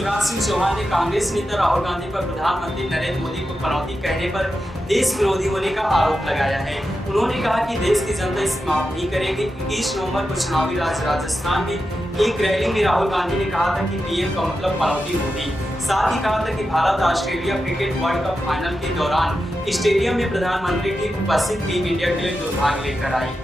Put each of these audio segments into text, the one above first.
शिवराज सिंह चौहान ने कांग्रेस नेता राहुल गांधी पर प्रधानमंत्री नरेंद्र मोदी को पनौती कहने पर देश विरोधी होने का आरोप लगाया है। उन्होंने कहा कि देश की जनता इसे माफ नहीं करेगी। 21 नवंबर को चुनावी राजस्थान में एक रैली में राहुल गांधी ने कहा था कि पीएम का मतलब पनौती होगी। साथ ही कहा था कि Bharat Australia cricket world cup final के दौरान स्टेडियम में प्रधानमंत्री की उपस्थित टीम इंडिया के लिए दुर्भाग्य लेकर आई।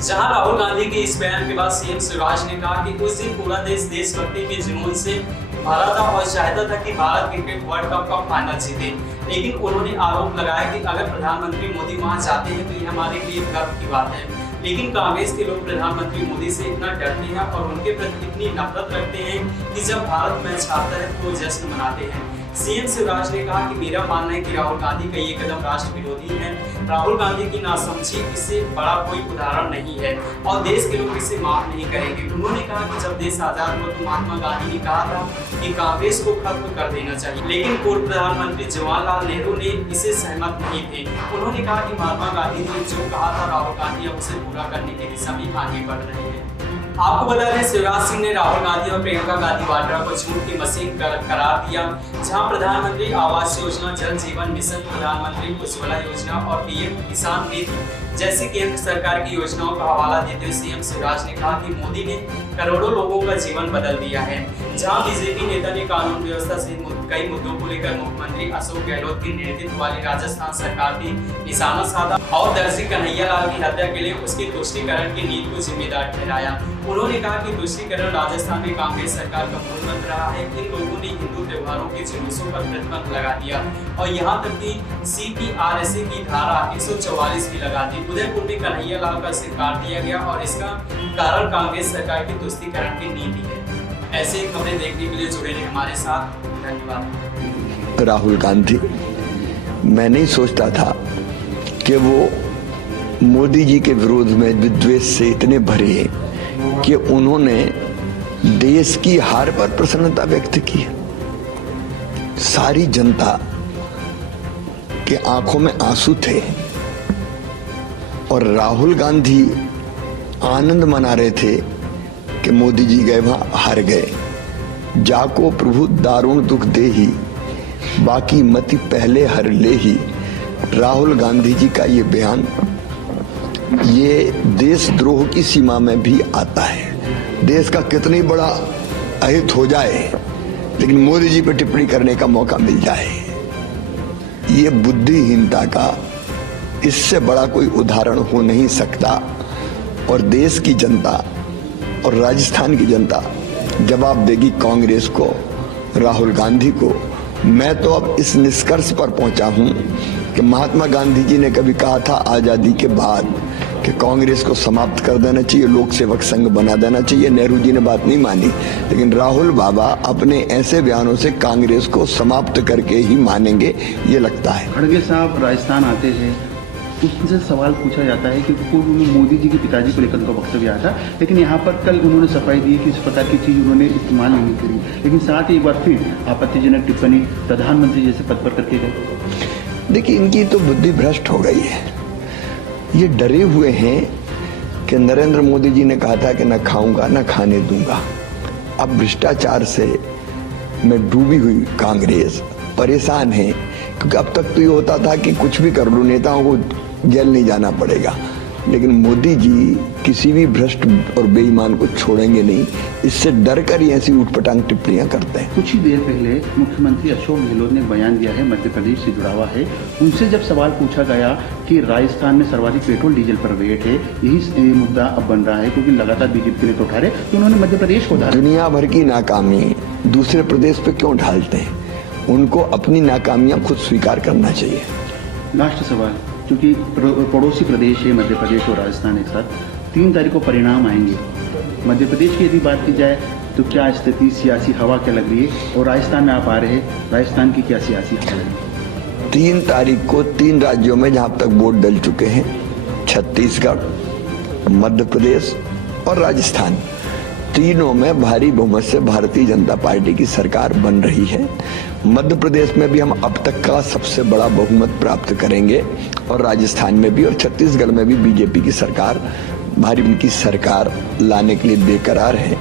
जहां राहुल गांधी के इस बयान के बाद सीएम शिवराज ने कहा कि उस दिन पूरा देश देशभक्ति के जुनून से भरा था और चाहता था कि भारत क्रिकेट वर्ल्ड कप का फाइनल जीते। लेकिन उन्होंने आरोप लगाया कि अगर प्रधानमंत्री मोदी वहां जाते हैं तो ये हमारे लिए गर्व की बात है। लेकिन कांग्रेस के लोग प्रधानमंत्री मोदी से इतना डरते हैं और उनके प्रति इतनी नफरत रखते हैं कि जब भारत मैच हारता है तो वो जश्न मनाते हैं। सीएम शिवराज ने कहा कि मेरा मानना है कि राहुल गांधी का ये कदम राष्ट्र विरोधी है। राहुल गांधी की नासमझी इससे बड़ा कोई उदाहरण नहीं है और देश के लोग इसे माफ नहीं करेंगे। उन्होंने कहा कि जब देश आजाद हुआ तो महात्मा गांधी ने कहा था कि कांग्रेस को खत्म कर देना चाहिए, लेकिन पूर्व प्रधानमंत्री जवाहरलाल नेहरू ने इसे सहमत नहीं थे। उन्होंने कहा कि महात्मा गांधी ने जो कहा था राहुल गांधी अब उसे पूरा करने की दिशा में आगे बढ़ रहे हैं। आपको बता दें, शिवराज सिंह ने राहुल गांधी और प्रियंका गांधी वाड्रा को झूठ की मशीन करार दिया। जहां प्रधानमंत्री आवास योजना, जल जीवन मिशन, प्रधानमंत्री उज्ज्वला योजना और पीएम किसान निधि जैसी केंद्र सरकार की योजनाओं का हवाला देते हुए सीएम शिवराज ने कहा कि मोदी ने करोड़ों लोगों का जीवन बदल दिया है। जहां बीजेपी नेता ने कानून व्यवस्था से कई मुद्दों को लेकर मुख्यमंत्री अशोक गहलोत की नेतृत्व वाली राजस्थान सरकार की निशाना साधा और दर्जी कन्हैयालाल की हत्या के लिए उसके तुष्टीकरण की नीति को जिम्मेदार ठहराया। उन्होंने कहा कि तुष्टीकरण राजस्थान में कांग्रेस सरकार का मूल मंत्र रहा है। इन लोगों ने हिंदू त्योहारों के जुलूसों पर प्रतिबंध लगा दिया और यहाँ तक कि CPRSA की धारा 144 भी लगा दी। उदयपुर में कन्हैयालाल का सिर काट दिया गया और इसका कारण कांग्रेस सरकार की तुष्टीकरण की नीति है। ऐसे खबरें देखने के लिए जुड़े रहे हमारे साथ। धन्यवाद। राहुल गांधी, मैं नहीं सोचता था कि वो मोदी जी के विरोध में विद्वेष से इतने भरे हैं कि उन्होंने देश की हार पर प्रसन्नता व्यक्त की। सारी जनता के आंखों में आंसू थे और राहुल गांधी आनंद मना रहे थे कि मोदी जी गए वहां हार गए। जाको प्रभु दारुण दुख दे ही, बाकी मति पहले हर ले ही। राहुल गांधी जी का ये बयान ये देशद्रोह की सीमा में भी आता है। देश का कितनी बड़ा अहित हो जाए लेकिन मोदी जी पर टिप्पणी करने का मौका मिल जाए, ये बुद्धिहीनता का इससे बड़ा कोई उदाहरण हो नहीं सकता। और देश की जनता और राजस्थान की जनता जवाब देगी कांग्रेस को, राहुल गांधी को। मैं तो अब इस निष्कर्ष पर पहुंचा हूं कि महात्मा गांधी जी ने कभी कहा था आजादी के बाद कि कांग्रेस को समाप्त कर देना चाहिए, लोक सेवक संघ बना देना चाहिए। नेहरू जी ने बात नहीं मानी, लेकिन राहुल बाबा अपने ऐसे बयानों से कांग्रेस को समाप्त करके ही मानेंगे, ये लगता है। खड़गे साहब राजस्थान आते हैं, उससे सवाल पूछा जाता है कि पूर्व में मोदी जी के पिताजी को लेकर उनका वक्तव्य आया था, लेकिन यहाँ पर कल उन्होंने सफाई दी कि इस प्रकार की चीज़ उन्होंने इस्तेमाल नहीं करी। लेकिन साथ ही एक बार फिर आपत्तिजनक टिप्पणी प्रधानमंत्री जैसे पद पर करके गए। देखिए, इनकी तो बुद्धि भ्रष्ट हो गई है। ये डरे हुए हैं कि नरेंद्र मोदी जी ने कहा था कि न खाऊंगा न खाने दूंगा। अब भ्रष्टाचार से में डूबी हुई कांग्रेस परेशान है, क्योंकि अब तक तो ये होता था कि कुछ भी कर लो, नेताओं को जेल नहीं जाना पड़ेगा। लेकिन मोदी जी किसी भी भ्रष्ट और बेईमान को छोड़ेंगे नहीं, इससे डर कर ही ऐसी उठपटांग टिप्पणियां करते हैं। कुछ ही देर पहले मुख्यमंत्री अशोक गहलोत ने बयान दिया है, मध्य प्रदेश से जुड़ा हुआ है। उनसे जब सवाल पूछा गया कि राजस्थान में सर्वाधिक पेट्रोल डीजल पर रेट है, यही मुद्दा अब बन रहा है क्योंकि लगातार बीजेपी के लिए तो उठा रहे, तो उन्होंने मध्य प्रदेश को उठाया। दुनिया भर की नाकामी दूसरे प्रदेश पे क्यों ढालते हैं? उनको अपनी नाकामियां खुद स्वीकार करना चाहिए। लास्ट सवाल, क्योंकि पड़ोसी प्रदेश है मध्य प्रदेश और राजस्थान एक साथ, 3 तारीख को परिणाम आएंगे। मध्य प्रदेश की यदि बात की जाए तो क्या स्थिति, सियासी हवा क्या लग रही है? और राजस्थान में आप आ रहे हैं, राजस्थान की क्या सियासी हवा है? 3 तारीख को 3 राज्यों में जहां तक वोट डल चुके हैं, छत्तीसगढ़, मध्य प्रदेश और राजस्थान, तीनों में भारी बहुमत से भारतीय जनता पार्टी की सरकार बन रही है। मध्य प्रदेश में भी हम अब तक का सबसे बड़ा बहुमत प्राप्त करेंगे और राजस्थान में भी और छत्तीसगढ़ में भी बीजेपी की सरकार, भारी उनकी सरकार लाने के लिए बेकरार है,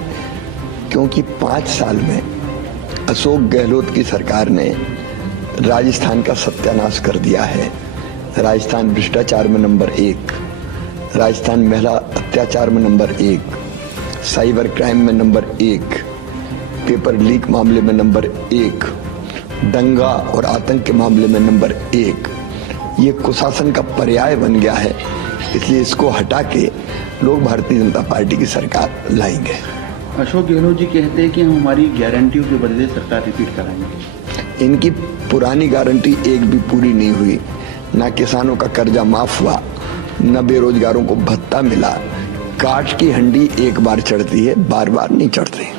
क्योंकि 5 साल में अशोक गहलोत की सरकार ने राजस्थान का सत्यानाश कर दिया है। राजस्थान भ्रष्टाचार में नंबर 1, राजस्थान महिला अत्याचार में नंबर 1, साइबर क्राइम में नंबर 1, पेपर लीक मामले में नंबर 1, दंगा और आतंक के मामले में नंबर 1। ये कुशासन का पर्याय बन गया है, इसलिए इसको हटा के लोग भारतीय जनता पार्टी की सरकार लाएंगे। अशोक गहलोत जी कहते हैं कि हम हमारी गारंटियों के बदले सरकार रिपीट कराएंगे। इनकी पुरानी गारंटी एक भी पूरी नहीं हुई। ना किसानों का कर्जा माफ हुआ, न बेरोजगारों को भत्ता मिला। काठ की हंडी एक बार चढ़ती है, बार बार नहीं चढ़ती।